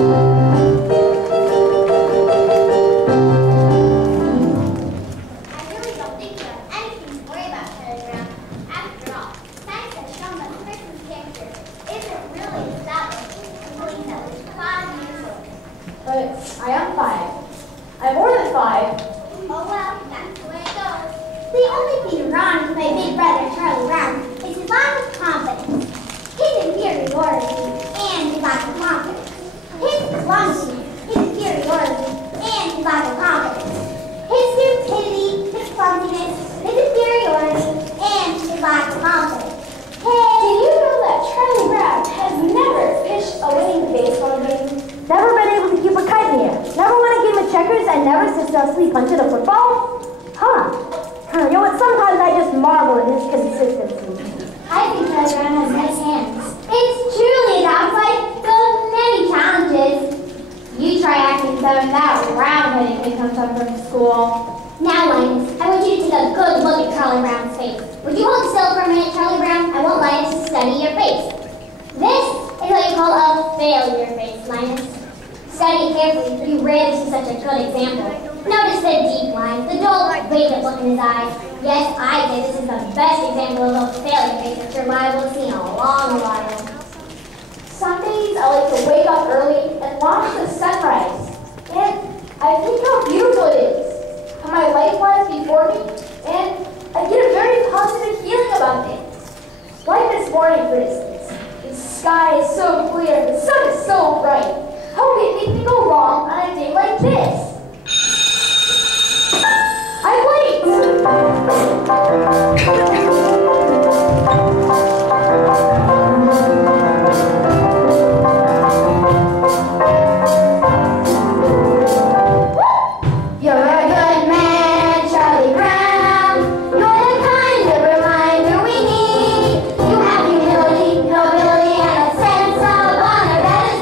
really don't think you have anything to worry about, Charlie Brown. After all, science has shown that a person's character isn't really established until he's at least 5 years old. But I am 5. I'm more than 5. Oh well, that's the way it goes. The only thing wrong with my big brother, Charlie Brown, is his lack of confidence, his inferiority, and his lack of confidence. His clumsiness, his inferiority, and his lack of confidence. His stupidity, his clumsiness, his inferiority, and his lack of confidence. Hey! Did you know that Charlie Brown has never pitched a winning baseball game? Never been able to keep a kite in the air? Never won a game of checkers and never successfully punted a football? Huh. You know what? Sometimes I just marvel at his consistency. I think Charlie Brown has nice hands. It's truly a dog's life filled with many challenges. You try acting better than that round-headed kid comes home from school. Now, Linus, I want you to take a good look at Charlie Brown's face. Would you hold still for a minute, Charlie Brown? I want Linus to study your face. This is what you call a failure face, Linus. Study it carefully, but you rarely see such a good example. Notice the deep lines, the dull, vacant look in his eyes. Yes, I say this is the best example of a failure face that your mind will see in a long while. Some days I like to wake up early and watch the sunrise. And I think how beautiful it is. How my life lies before me. And I get a very positive feeling about things. Like this morning, for instance. The sky is so clear, the sun is so bright. How could anything go wrong on a day like this? I'm late! You're a good man, Charlie Brown. You're the kind of reminder we need. You have humility, nobility, and a sense of honor that is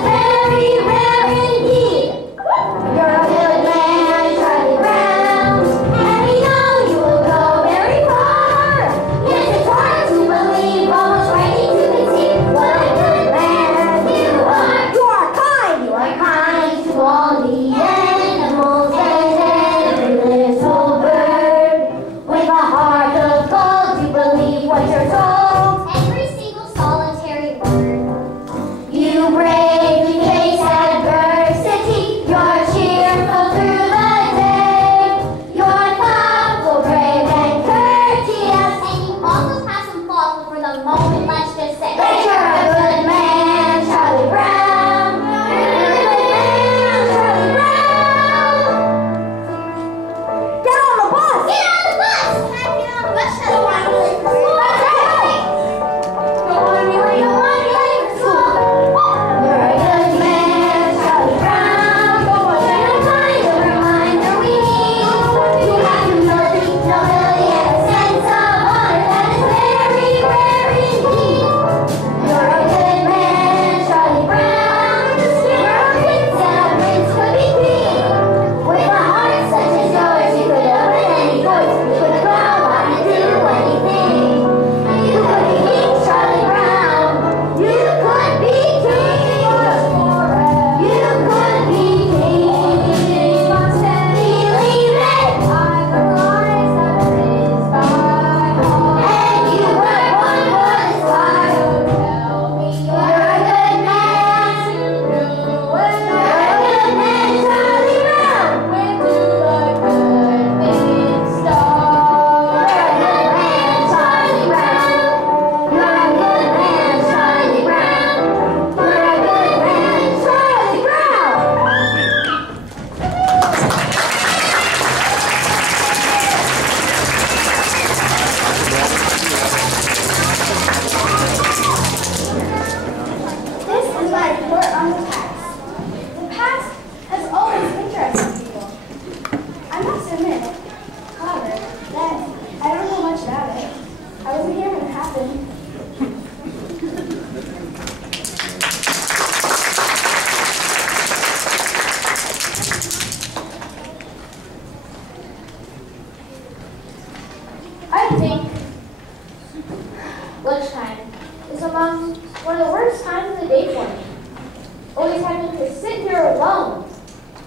having to sit here alone.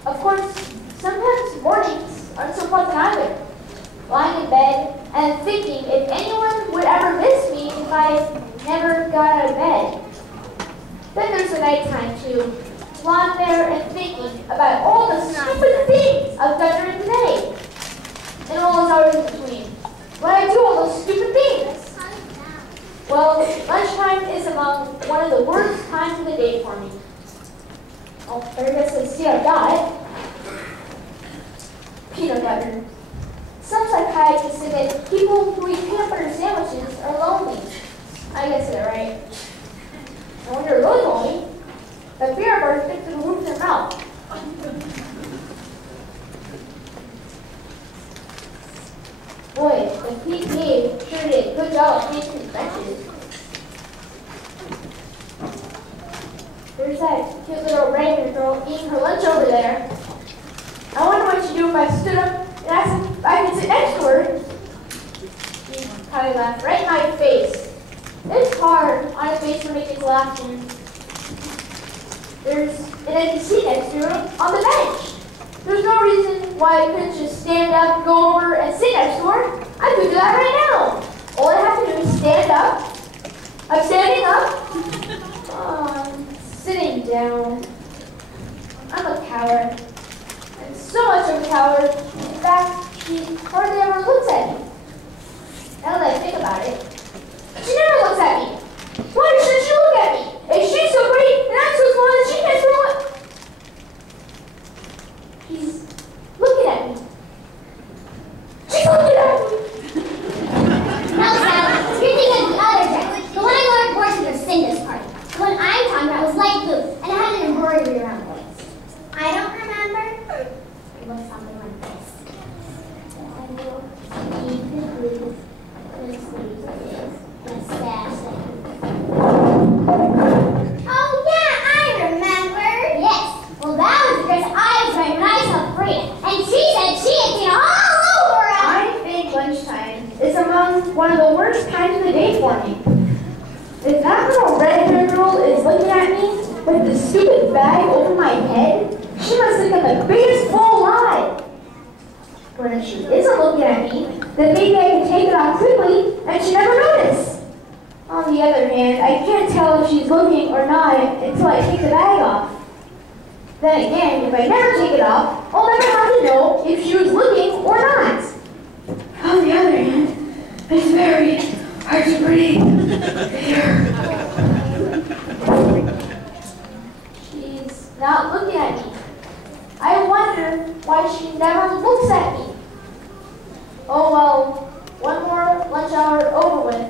Of course, sometimes mornings aren't so pleasant either. Lying in bed and thinking if anyone would ever miss me if I never got out of bed. Then there's the nighttime too. Lying there and thinking about all the stupid things I've done during the day. And all those hours in between. When I do all those stupid things. Well, lunchtime is among one of the worst times of the day for me. Oh, there goes the see I got it. Peanut butter. Some psychiatrists say that people who eat peanut butter sandwiches are lonely. I guess they're right. And when you're really lonely, the peanut butter sticks to the roof of your mouth. Boy, the PTA sure did a good job of making these benches. There's that cute little red-haired girl eating her lunch over there. I wonder what she'd do if I stood up and asked if I could sit next to her. She'd probably laugh right in my face. It's hard on a face when it gets laughing. There's an empty seat next to her on the bench. There's no reason why I couldn't just stand up, go over, and sit next to her. I could do that right now. All I have to do is stand up. I'm standing up. I'm sitting down. I'm a coward. I'm so much of a coward. In fact, she hardly ever looks at me. Now that I think about it, she never looks at me. Why should she look at me? If she's so great and I'm so small that she can't throw it. She's looking at me. She's looking at me. No, Sally, you're thinking of the other dress. The one I wore at Portugal Cinda's party. The one I'm talking about was light blue, and it had an embroidery around the waist. I don't remember. It looks something like this. Deep blue, and the sleeves like this, and a sash like this. Oh yeah, I remember. Yes. Well, that was the dress I was wearing when I saw Rita, and she said she had seen all over us. I think lunchtime is among one of the worst times of the day for me. If that little red-haired girl is looking at me with the stupid bag over my head, she must think I'm the biggest fool alive. But if she isn't looking at me, then maybe I can take it off quickly and she never notice. On the other hand, I can't tell if she's looking or not until I take the bag off. Then again, if I never take it off, I'll never have to know if she was looking or not. On the other hand, it's very hard to breathe here. She's not looking at me. I wonder why she never looks at me. Oh well, one more lunch hour over with.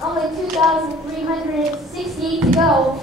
Only 2,368 to go.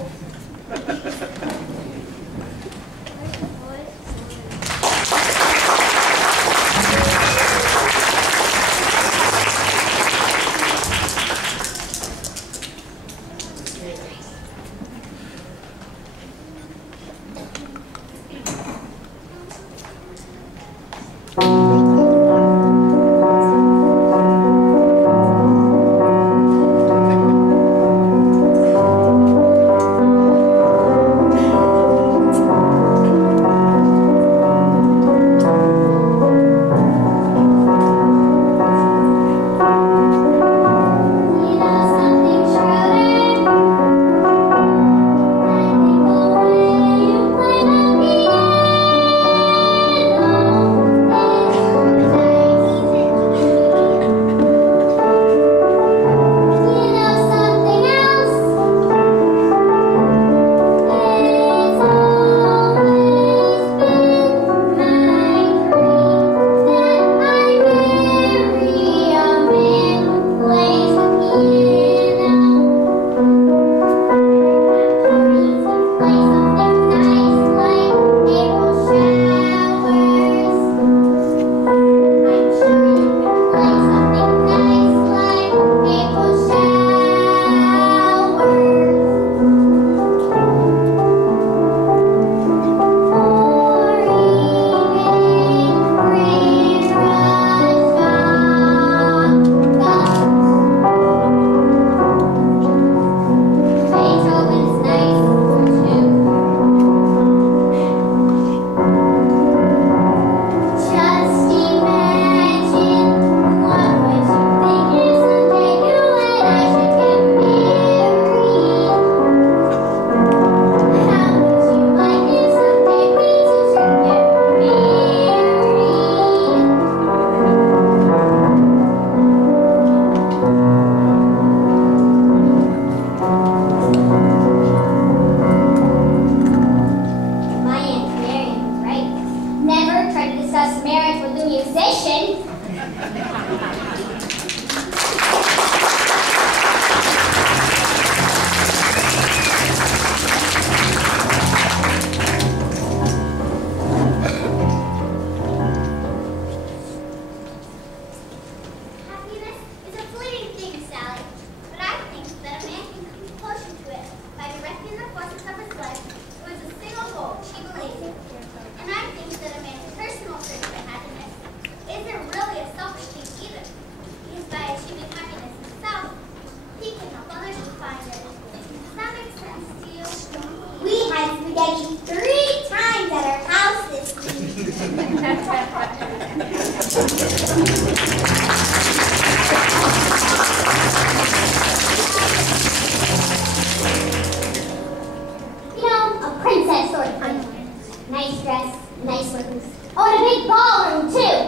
nice dress, nice looking. Oh, and a big ballroom, too.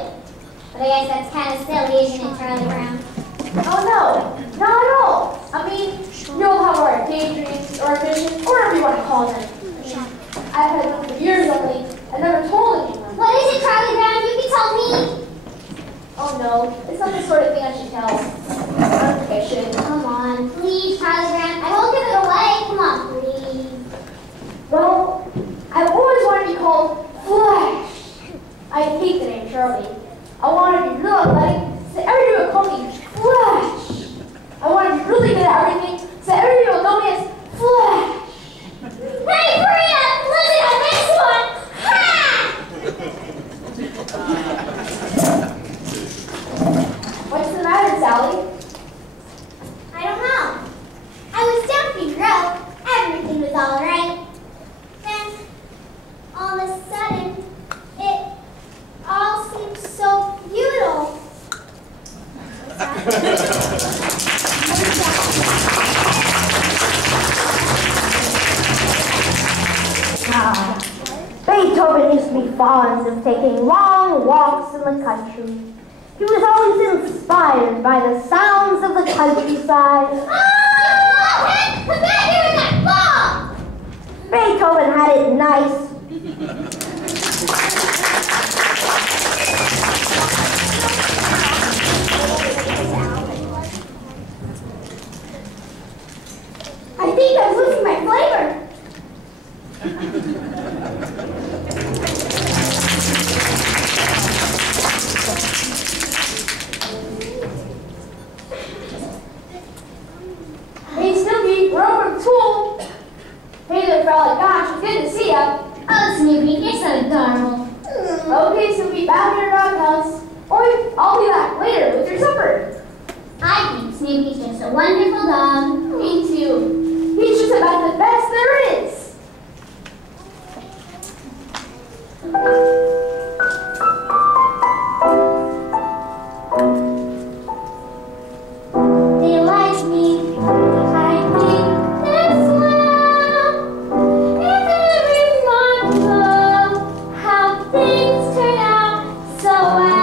But I guess that's kind of silly, isn't it, Charlie Brown? Oh no, not at all. I mean, we all have our daydreams or ambitions, or whatever you want to call them. I've had them for years only, and never told anyone. What is it, Charlie Brown? You can tell me. Oh no, it's not the sort of thing I should tell. I don't think I should. Come on, please, Charlie Brown. I won't give it away. Come on, please. Well, I've always wanted to be called Flash. I hate the name Charlie. I want to be real athletic, so everybody will call me Flash. I want to be really good at everything, so everybody will know me as Flash. Hey, Rita! Listen to this one! Ha! What's the matter, Sally? I don't know. I was jumping rope. Everything was all right. Then, all of a sudden, it all seemed so beautiful. Beethoven used to be fond of taking long walks in the country. He was always inspired by the sounds of the countryside. Oh! Come back here with that ball! Beethoven had it nice. I think I'm losing my flavor. Hey, Snoopy, we're over at Tool. Hey there, fella. Gosh, it's good to see ya. Oh, Snoopy, you're so adorable. Okay, Snoopy, back in your doghouse. Or I'll be back later with your supper. I think Snoopy's just a wonderful dog. Me too. He's just about the best there is. They like me, I think that's well. It's very remarkable how things turn out so well.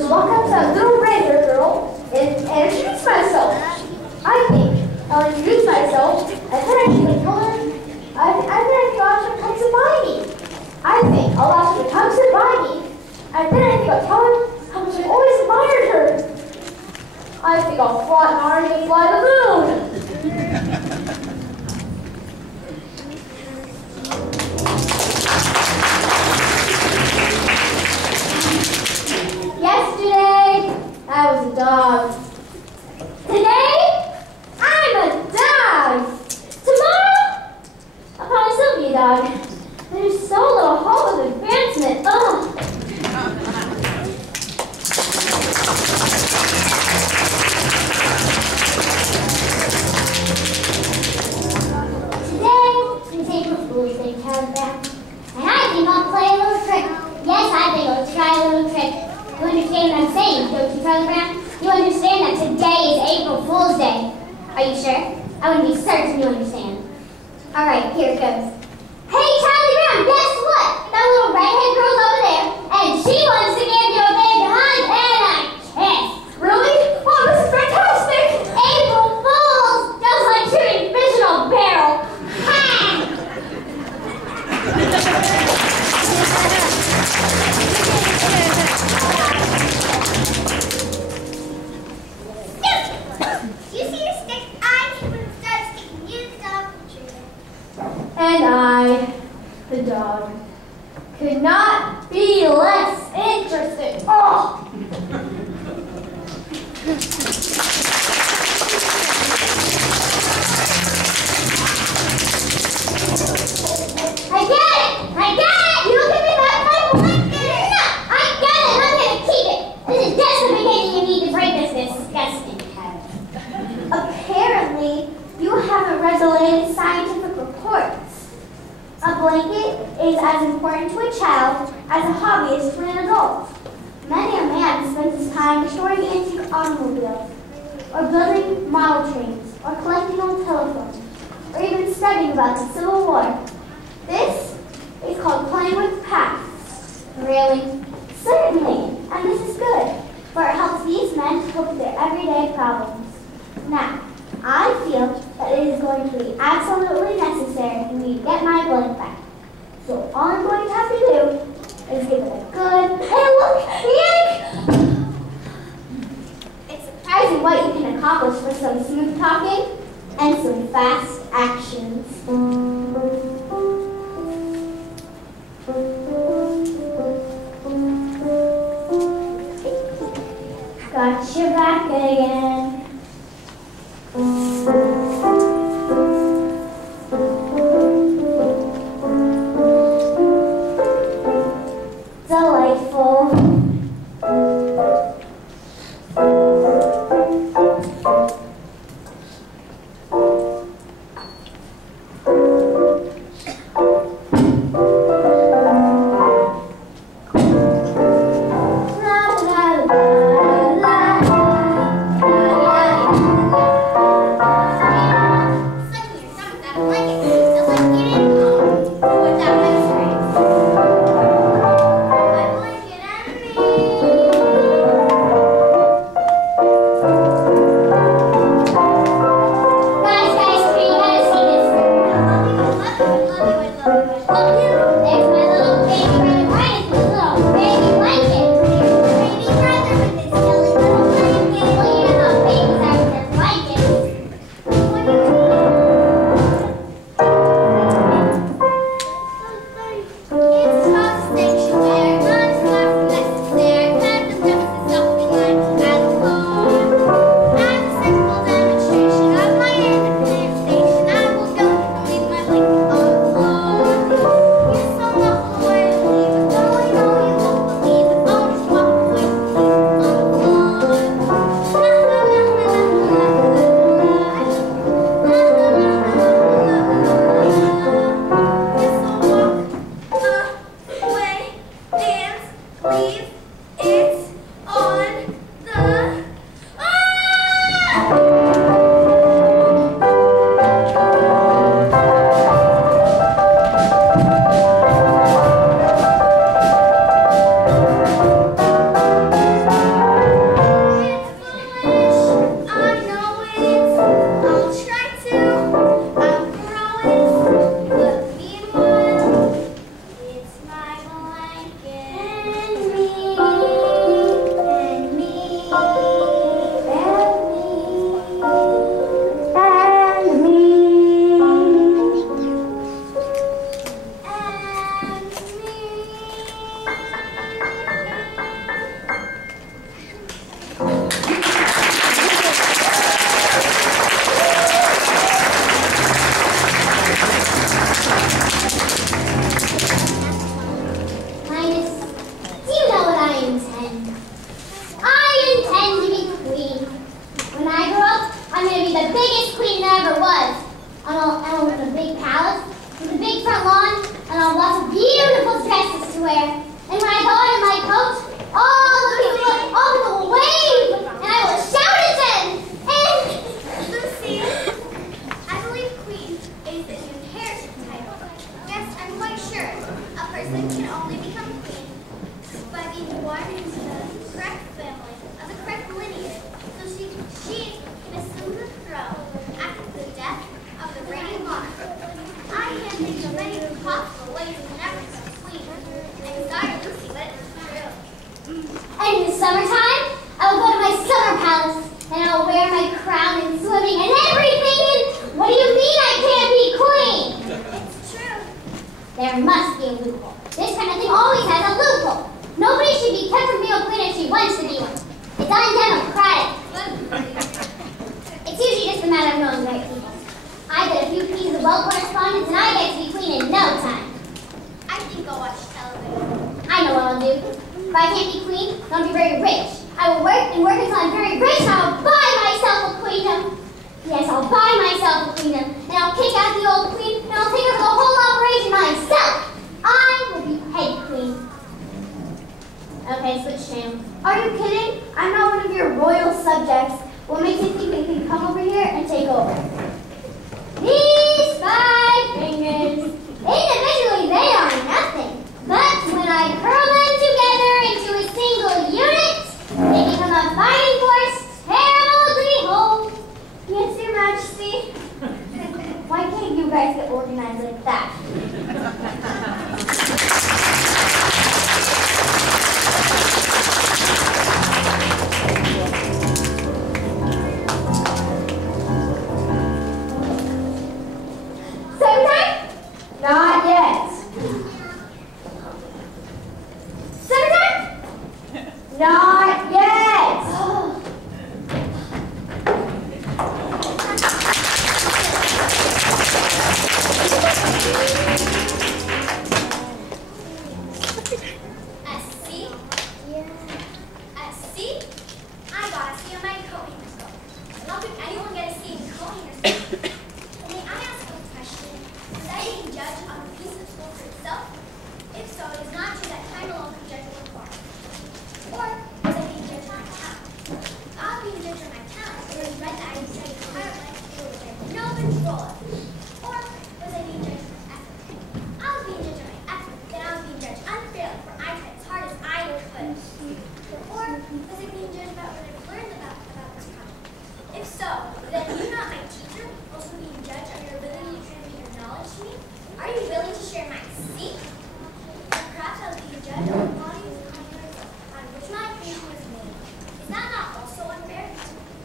just walk up to that little red-haired girl and introduce myself. I think I'll introduce myself, and then I think I'll tell her, and then I think I'll ask her to come sit by me. I think I'll ask her to come sit by me, and then I think I'll tell her how much I always admired her. I think I'll flaunt an arm and fly the moon. Yesterday, I was a dog. Today, I'm a dog. Tomorrow, I'll probably still be a dog. There's so little hope of advancement. Ugh. Today is April Fool's Day, Telegram. And I think I'll play a little trick. Yes, I think I'll try a little trick. You understand what I'm saying, don't you, Charlie Brown? You understand that today is April Fool's Day. Are you sure? I want to be certain you understand. All right, here it goes. Hey, Charlie Brown, guess what? That little redhead girl's over there, and she wants to give you a big hug and a kiss. Really? Oh, this is fantastic! April Fools! Just like shooting fish in a barrel. Ha! You see your stick? I think when it starts sticking you, the dog will treat it. And I, the dog, could not be less interested. Oh! I get it! You don't give me back my blanket! No, I get it! I'm gonna keep it! This is just the beginning. You need to break this disgusting habit. Apparently, you haven't read the latest scientific reports. A blanket is as important to a child as a hobby is to an adult. Many a man spends his time restoring antique automobiles, or building model trains, or collecting old telephones, or even studying about the Civil War. This is called playing with the past. Really? Certainly, and this is good, for it helps these men to cope with their everyday problems. Now, I feel that it is going to be absolutely necessary for me to get my blanket back. So all I'm going to have to do is give it a good, hey look, yank! It's surprising what you can accomplish with some smooth talking and some fast actions. Got your back again. Delightful. born into the correct family, of the correct lineage, so she can assume the throne after the death of the reigning monarch. I can't think of many possible ways to never become queen. I'm sorry, Lucy, but it's true. And in the summertime, I will go to my summer palace, and I'll wear my crown and swimming and everything. And what do you mean I can't be queen? It's true. There must be a loophole. This kind of thing always has a loophole. Nobody should be kept from being a queen if she wants to be one. It's undemocratic. It's usually just a matter of knowing the right people. I get a few pieces of well correspondence and I get to be queen in no time. I think I'll watch television. I know what I'll do. If I can't be queen, I'll be very rich. I will work and work until I'm very rich and I'll buy myself a queendom. Yes, I'll buy myself a queendom. And I'll kick out the old queen and I'll take over the whole operation myself. I will be head queen. Okay, switch channels. Are you kidding? I'm not one of your royal subjects. What makes you think they can come over here and take over? These 5 fingers. Individually, they are nothing. But when I curl them together into a single unit, they become a fighting force terrible to behold. Yes, Your Majesty. Why can't you guys get organized like that? Summertime? Not yet. Summertime? Not yet. See? See? I got a C on my coding result. I don't think anyone get a C in coding result. May I ask a question? Was I being judged on a piece of school for itself? If so, it is not true that time alone can judge a report. Or was I being judged on my talent? If I was being judged on my talent, it was right that I studied hard when I feel which I have no control of. Or was I being judged on my effort? I was being judged on my effort, then I was being judged unfairly for I tried as hard as I could. Or was I being judged about what I've learned about this project? If so, then you, not my teacher, also being judged on your ability to transmit your knowledge to me? Are you willing to share my seat? Or perhaps I was being judged on the quality of the content on which my creation was made. Is that not also unfair?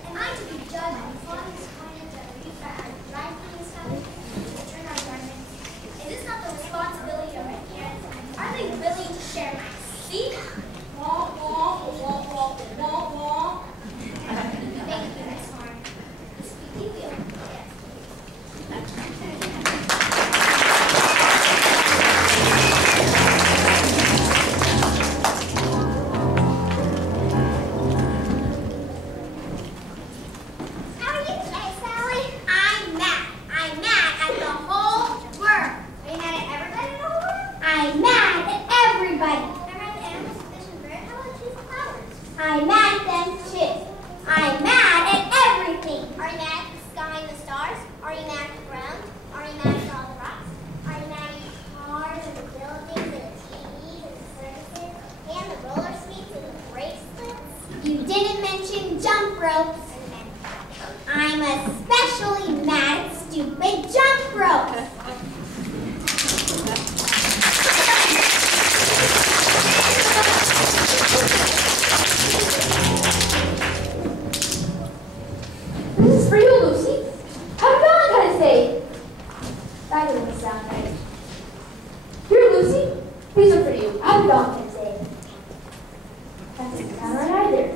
Am I to be judged on the quality of the content that are used by our dry cleaning staff to return our garments? Is this not the responsibility of my parents? Are they willing to share my seat? Thank you, Miss Horn. The squeaky wheel. Yes. How are you today, Sally? I'm mad. I'm mad at the whole world. Are you mad at everybody in the whole world? I'm mad at everybody. I'm mad at animals, fish, and birds. How about trees and flowers? I'm mad at them too. I'm mad at everything. Are you mad at the sky and the stars? Are you mad at the ground? Are you mad at all the rocks? Are you mad at the cars and the buildings and the TVs and the circuses and the roller skates and the bracelets? You didn't mention jump ropes. I'm especially mad at stupid jump ropes. This is for you, Lucy. Happy Valentine's Day. That doesn't sound right. Here, Lucy. These are for you. Happy Valentine's Day. That doesn't sound right either.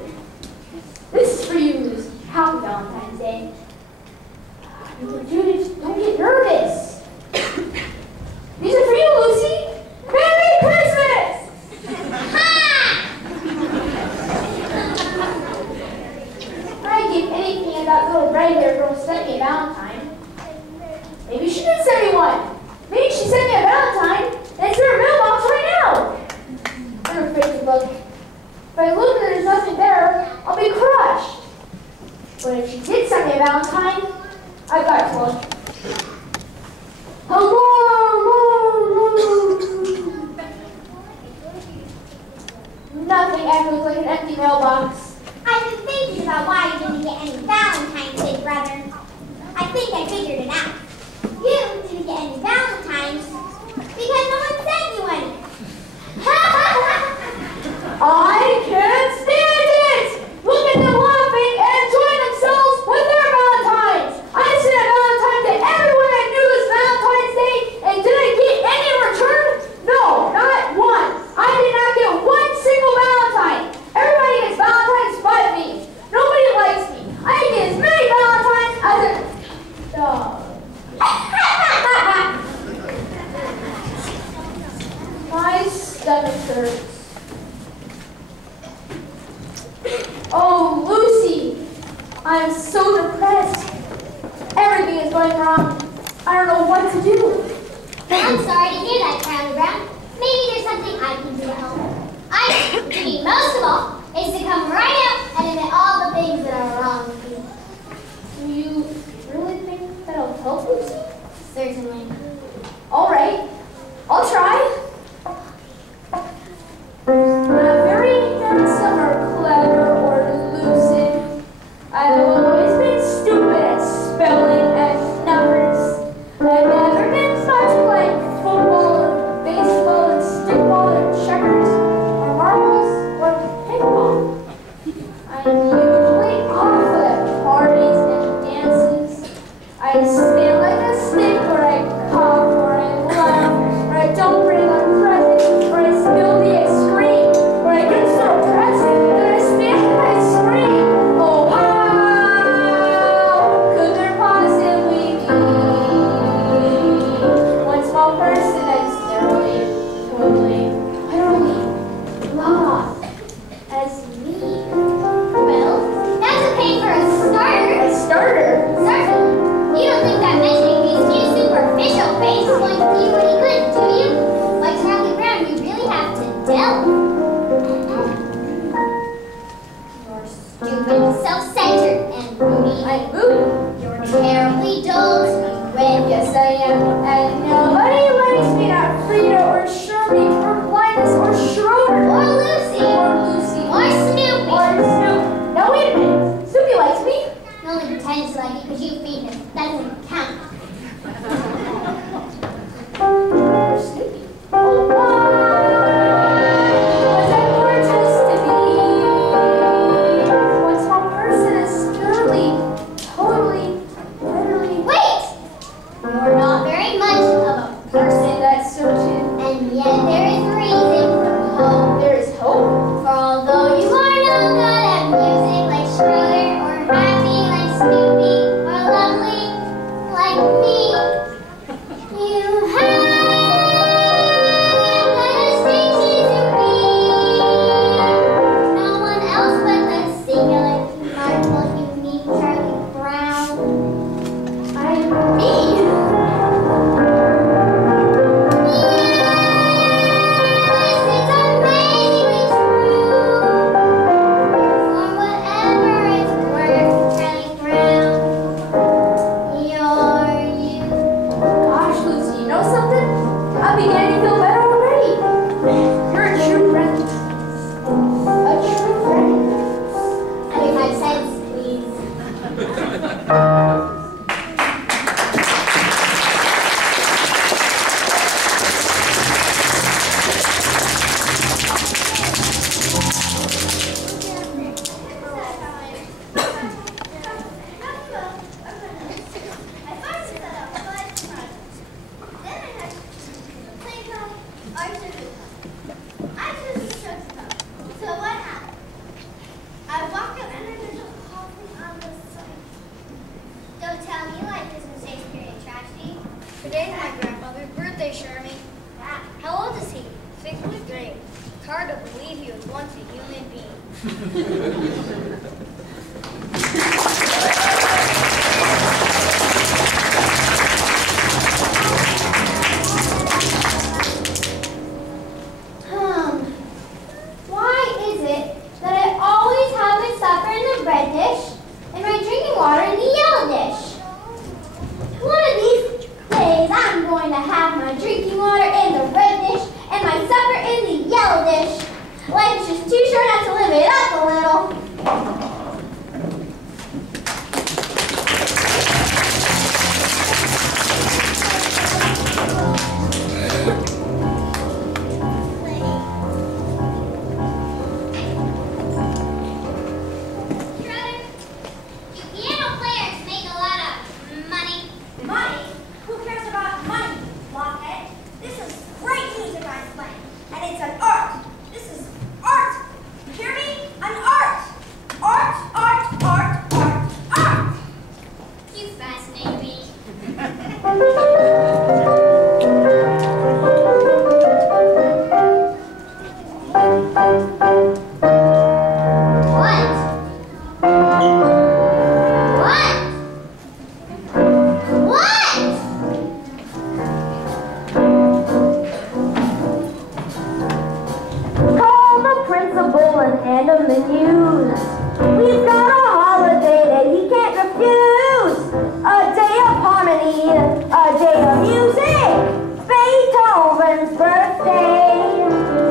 This is for you, Lucy. Happy Valentine's Day. Judith, don't get nervous. These are for you, Lucy. Merry Christmas! I'd give anything about little red-haired girl sent me a Valentine. Maybe she did send me one. Maybe she sent me a Valentine and it's in her mailbox right now. I'm afraid to look. If I look and there's nothing there, I'll be crushed. But if she did send me a Valentine, I've got to look. Hello! Nothing ever looks like an empty mailbox. I've been thinking about why you didn't get any Valentine's Day, brother. I think I figured it out. You didn't get any Valentines because no one sent you any. I can't stand it! Look at them laughing and enjoying themselves with their Valentines! I sent a Valentine to everyone I knew this Valentine's Day, and did I get any in return? No, not one. I did not get one single Valentine. Everybody gets Valentines but me. Nobody likes me. I get as many Valentines as a dog. My stomach hurts. Oh, Lucy, I'm so depressed. Everything is going wrong. I don't know what to do. I'm sorry to hear that, Charlie Brown. Maybe there's something I can do to help. I think you need most of all is to come right out and admit all the things that are wrong with you. Do you really think that'll help, Lucy? Certainly. All right, I'll try. Not very handsome or clever or lucid. I've always been stupid at spelling and numbers. I've never been much like football or baseball and stickball or checkers or marbles or pickleball. I'm usually awful at parties and dances. I stand like a snake, or I cough, or I laugh, or I don't bring a present, or I spill the ice cream, or I get so depressed that I stand and I scream. Oh, how could there possibly be one small person that's thoroughly, totally, utterly lost as me? Well, that's okay for a starter. A starter? Certainly. You don't think that mentioning these new superficial things is going to do you any good, do you? Like Charlie Brown, you really have to delve. You're stupid, self-centered, and moody. I'm moody. You're terribly dull to be with. Yes, I am. And nobody likes me, not Rita or Shirley or Linus or Schroeder. Or Lucy. Or Lucy. Or Snoopy. Or Snoop. Now wait a minute. Snoopy likes me. He only pretends to like you because you feed him. That doesn't count. Or Snoopy. Oh, was I gorgeous to be? One small person is thoroughly, totally, utterly. Wait! You're not very much of a person. That's certain. And yet there is reason for hope. There is hope. For although you are no good at music like Schroeder, or happy like Snoopy, or lovely like me, you have a distinction to be. No one else but the singular, remarkable, unique Charlie Brown. I'm me. It's amazingly true. For whatever it's worth, Charlie Brown, you're you. Gosh, Lucy, you know something? I'm beginning to feel better already. You're a true friend. A true friend. 25 cents, please. Don't tell me life isn't Shakespearean tragedy. Today's my grandfather's birthday, Sherman. How old is he? 6th grade. It's hard to believe he was once a human being. Why is it that I always have my supper in the red dish and my drinking water in the yellow dish? One of these days I'm going to have my drinking water in the red dish and my supper in the yellow dish. Life is just too Dylan and on the news. We've got a holiday that he can't refuse. A day of harmony, a day of music. Beethoven's birthday.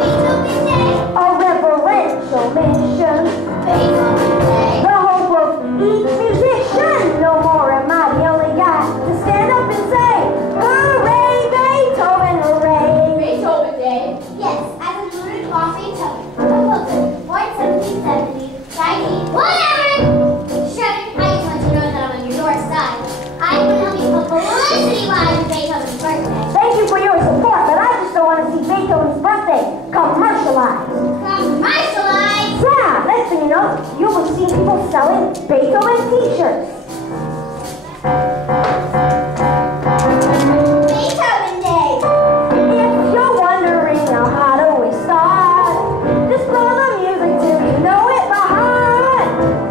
Beethoven Day. A reverential mission. Beethoven Day. The hope of each musician. No more am I the only guy to stand up and say, hooray, Beethoven, hooray. Beethoven Day. Yes, as a noted off Beethoven, the booklet, born 1770, whatever! Sure, I just want to know that I'm on your north side. I would help you put publicity-wise Beethoven's birthday. Thank you for your support, but I just don't want to see Beethoven's birthday commercialized. Commercialized! Yeah, next thing you know, you will see people selling Beethoven t-shirts. Beethoven Day! If you're wondering how do we start, just blow the music till you know it by heart.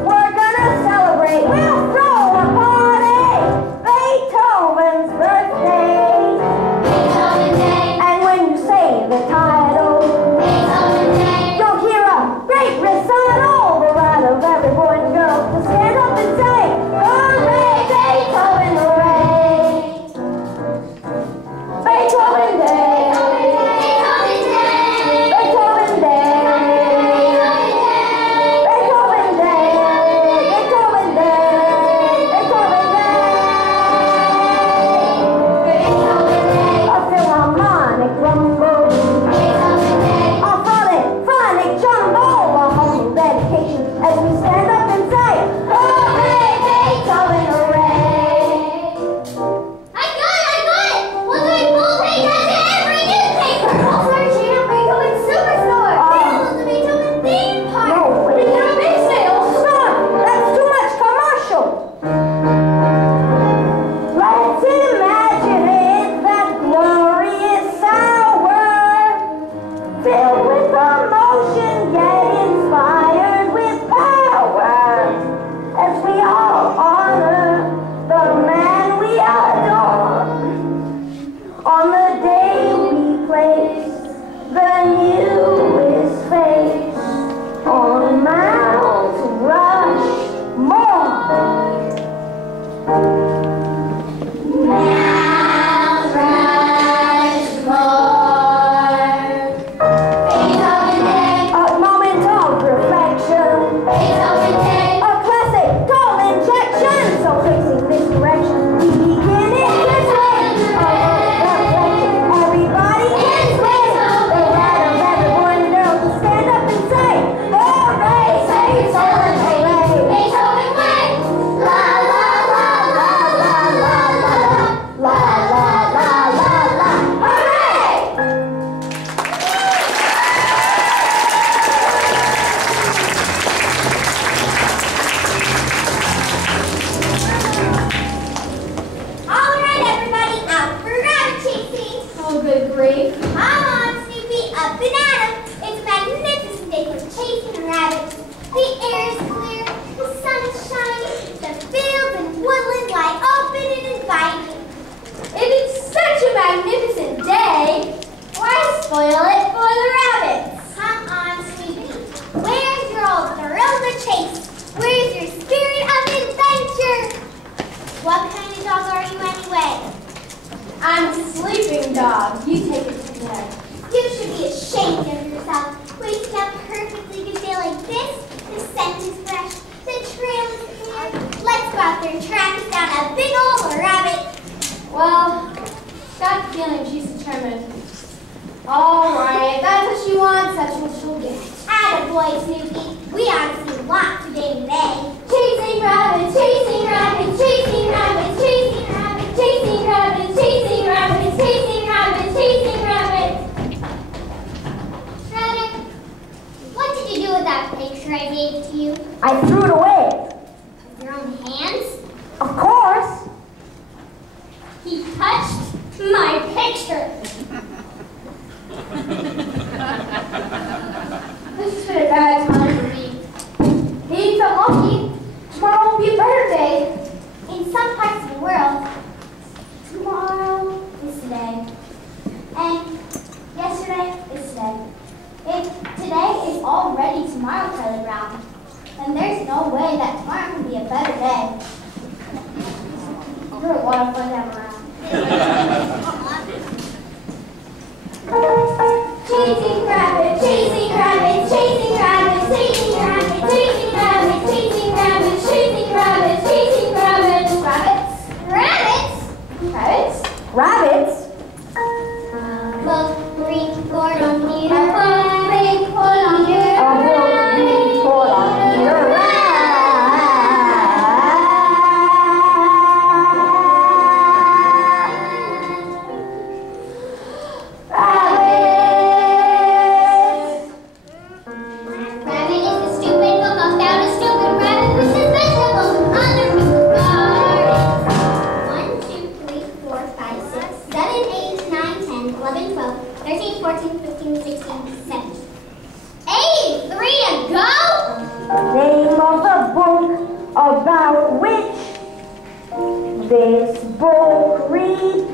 We're gonna celebrate, we'll throw a party. Beethoven's birthday. Beethoven Day! And when you say the title, Beethoven Day! you'll hear a great recital. The right of every boy and girl to stand up and say, hooray, Beethoven, hooray. Beethoven Day. Beethoven Day! Beethoven Day. Beethoven Day. Beethoven Day. Beethoven Day. A philharmonic rumble. A polyphonic jumble. A humble dedication as we stand up and say, hooray, Beethoven, hooray. I got it! We'll do a full page ads in every newspaper! Also, our channel Beethoven Superstore! Sales the Beethoven theme park! No, We can have a big sale! Stop! That's too much commercial! Let's imagine it, that glorious hour, filled with emotion, yet inspired with power, as we all honor the man we adore. On the day we place the newest face on Mount Rushmore. Mount Rushmore! Beethoven Day! A moment of reflection, Beethoven Day! a classic goal injection. So facing this direction, we begin it this way. Everybody can sway. The right of every boy and girl to stand up and say, hooray, Beethoven, hooray. Beethoven way! La la la la la la la la la la la la! Hooray! All right, everybody, out for rabbit chasing! Oh, good grief. Come on, Snoopy, up and at 'em. It's a magnificent day for chasing rabbits. The air is clear, the sun is shining, the fields and woodland lie open and inviting. If it's such a magnificent day, why spoil it for the rabbits? Come on, Snoopy. Where's your old thrill of the chase? Where's your spirit of adventure? What kind of dog are you anyway? I'm a sleeping dog. You take it from there. You should be ashamed of yourself. Waking up perfectly good day like this. The scent is fresh. The trail is clear. Let's go out there and track us down a big old rabbit. Well, got the feeling she's determined. All right, if that's what she wants, that's what she'll get. Attaboy, Snoopy. We ought to see lots today today. Chasing rabbits, chasing rabbits, chasing rabbits, chasing rabbits, chasing rabbits, chasing rabbits, chasing rabbits, chasing rabbits. Shredder, what did you do with that picture I gave to you? I threw it away. With your own hands? Of course. He touched my picture. This has been a bad time for me. Being so lucky, tomorrow will be a better day. In some parts of the world, tomorrow is today. And yesterday is today. If today is already tomorrow,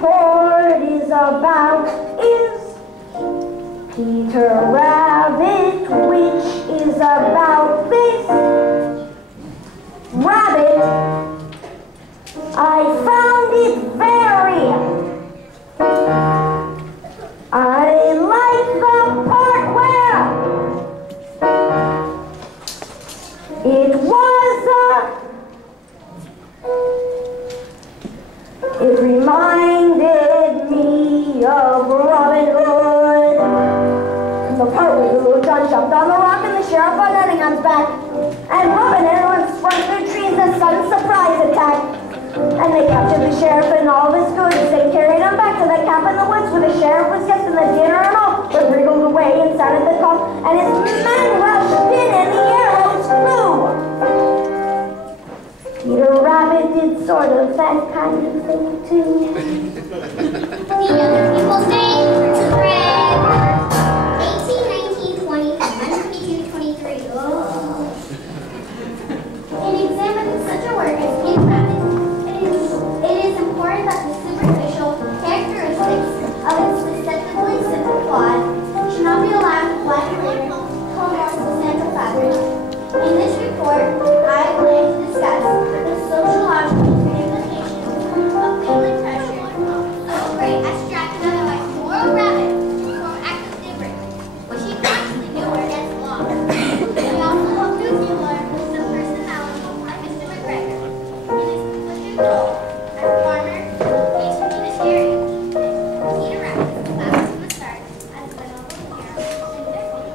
report is about is Peter Rabbit, which is about this rabbit. I found it very. I like the part where it was it reminded me of Robin Hood. The part where Little John jumped on the rock and the sheriff on Nottingham's back, and Robin and Ellen sprung through trees a sudden surprise attack. And they captured the sheriff and all his goods. They carried him back to the camp in the woods where the sheriff was kept, and the dinner and all were wriggled away and sounded the call, and his men rushed in and the arrows flew. Peter Rabbit did sort of that kind of thing too. The other people's names to Greg. 18, 19, 20, 122, 23. Oh. In examining such a work as Peter Rabbit, it is important that the superficial characteristics of its deceptively simple plot should not be allowed to blend later to a more substantial fabric. In this report, I plan to discuss the sociological implications of feeling pressure to celebrate abstract and otherwise moral rabbit to perform acts of difference, which he consciously knew were against the law. We also hope to explore the personality of Mr. McGregor in his conflicted role as farmer, case would be the scary. Peter Rabbit is the last from the start as the novel hero and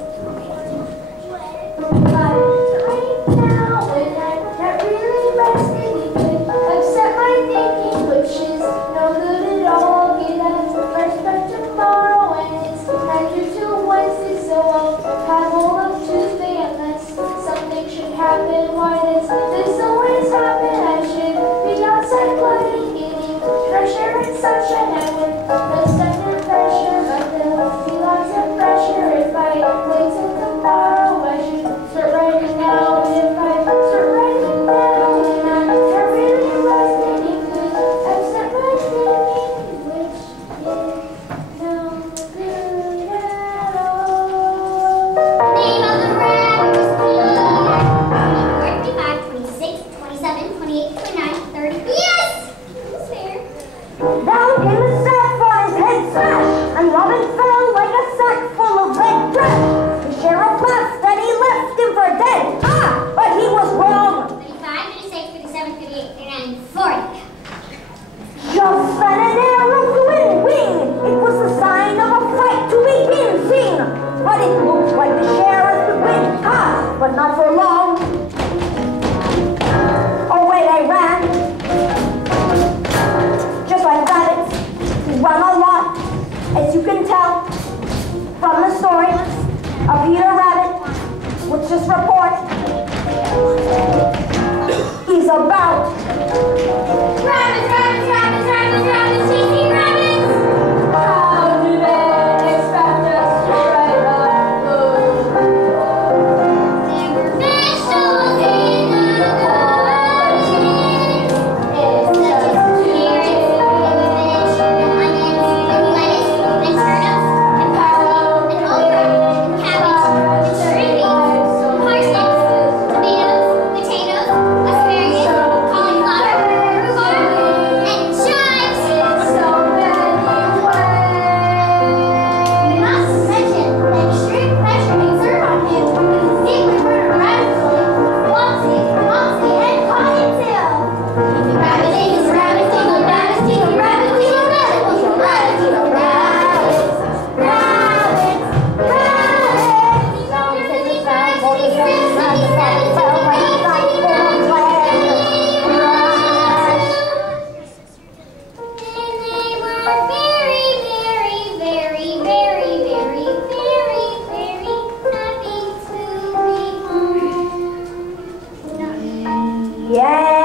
but not for long. Away they ran, just like rabbits who run a lot, as you can tell from the story of Peter Rabbit, which this report is about. Rabbits, rabbits, rabbits, rabbits, rabbits, chasing rabbits! How do they expect us to ride on those? There were vegetables in the gardens. It's such as carrots, and spinach, and onions, and lettuce, and turnips, and parsley, and okra, and cabbage, and string beans, and parsnips, tomatoes, potatoes, asparagus, cauliflower, rhubarb, and chives. So many ways. Not to mention the extreme pressure exerted on him with the secret murder radically, Flopsy, Mopsy, and Cottontail. Rabbit, dingle, rabbit, dingle, rabbit, dingle, rabbit, dingle, rabbit, dingle, rabbit, dingle, rabbits, rabbits, rabbits. Now we take the sound for the sound, and the sound, well, when it's not for a plan. And they were very, very, very, very, very, very, very happy to be home. Yeah.